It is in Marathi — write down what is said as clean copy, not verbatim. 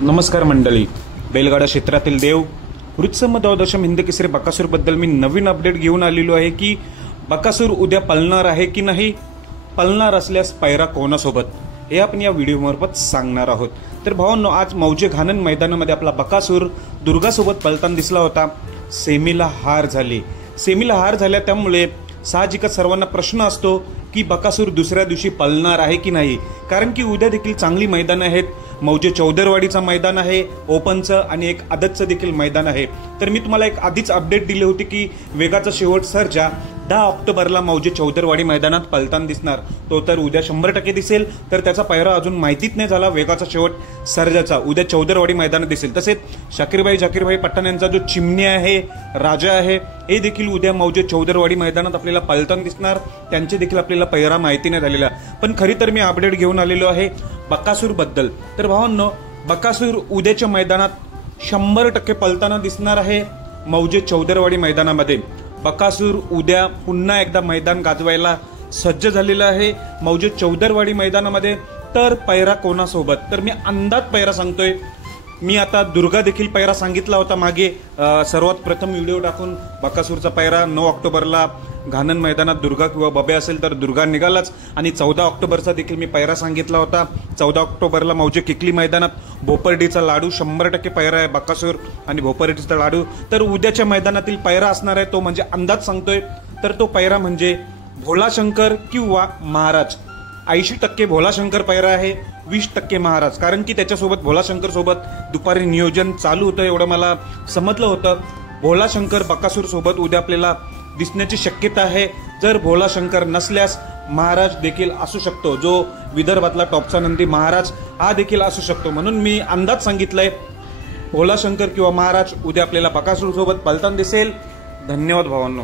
नमस्कार मंडळी, बैलगाडा क्षेत्रातील देव वृत्सम द्वादशम हिंद केसरी बकासूर बद्दल मी नवीन अपडेट घेऊन आलेलो आहे की बकासूर उद्या पळणार आहे की नाही, पळणार असल्यास पैरा कोणासोबत हे आपण या व्हिडिओ मार्फत सांगणार आहोत। तर भावांनो, आज मौजे घाणन मैदानामध्ये आपला बकासूर दुर्गासोबत पळताना दिसला होता। सेमीला हार झाल्या त्यामुळे साहजिकच सर्वांना प्रश्न असतो की बकासूर दुसऱ्या दिवशी पळणार आहे की नाही, कारण की उद्या देखील चांगली मैदान आहेत। मौजे चौदरवाडीचं मैदान आहे, ओपनचं आणि एक आदतचं देखील मैदान आहे। तर मी तुम्हाला एक आधीच अपडेट दिली होती की वेगाचा शेवट सर्जा 10 ऑक्टोबरला मौजे चौदरवाडी मैदानात पळताना दिसणार। तो तर उद्या 100% दिसेल। तर त्याचा पैरा अजून माहितीच नाही झाला। वेगाचा शेवट सर्जाचा उद्या चौदरवाडी मैदानात दिसेल। तसेच जाकीरभाई पठाण यांचा जो चिमण्या आहे, राजा आहे, हे देखील उद्या मौजे चौदरवाडी मैदानात आपल्याला पळताना दिसणार। त्यांचे देखील आपल्याला पैरा माहिती नाही झालेला, पण खरी तर मी अपडेट घेऊन आलेलो आहे बकासूर बद्दल। तर भावांनो, बकासूर उद्याच्या मैदानात 100% पळताना दिसणार आहे मौजे चौदरवाडी मैदानामध्ये। बकासूर उद्या पुन्हा एकदा मैदान गाजवायला सज्ज झालेला आहे मौजे चौदरवाडी मैदानामध्ये। तर पैरा कोणासोबत, तर मी अंदाज पैरा सांगतोय। मी आता दुर्गा देखील पैरा सांगितला होता मागे, सर्वात प्रथम व्हिडिओ टाकून बकासूरचा पैरा 9 ऑक्टोबरला घाणन मैदानात दुर्गा किंवा बबे असेल तर दुर्गा निघालाच, आणि 14 ऑक्टोबरचा देखील मी पैरा सांगितला होता। 14 ऑक्टोबरला मौजे किकली मैदानात भोपर्डीचा लाडू 100% पैरा आहे बकासूर आणि भोपर्डीचा लाडू। तर उद्याच्या मैदानातील पैरा असणार आहे तो म्हणजे अंदाज सांगतोय, तर तो पैरा म्हणजे भोलाशंकर किंवा महाराज। 80% भोलाशंकर पैरा आहे, 20% महाराज, कारण की त्याच्यासोबत भोलाशंकर सोबत दुपारी नियोजन चालू होतं एवढं मला समजलं होतं। भोलाशंकर बकासूर सोबत उद्या आपल्याला दिसण्याची शक्यता आहे। जर भोलाशंकर नसल्यास महाराज देखील असू शकतो, जो विदर्भातला टॉपचा नंदी महाराज हा देखील असू शकतो। म्हणून मी अंदाज सांगितलाय भोलाशंकर किंवा महाराज उद्या आपल्याला बकासूर सोबत पळताना दिसेल। धन्यवाद भावांनो।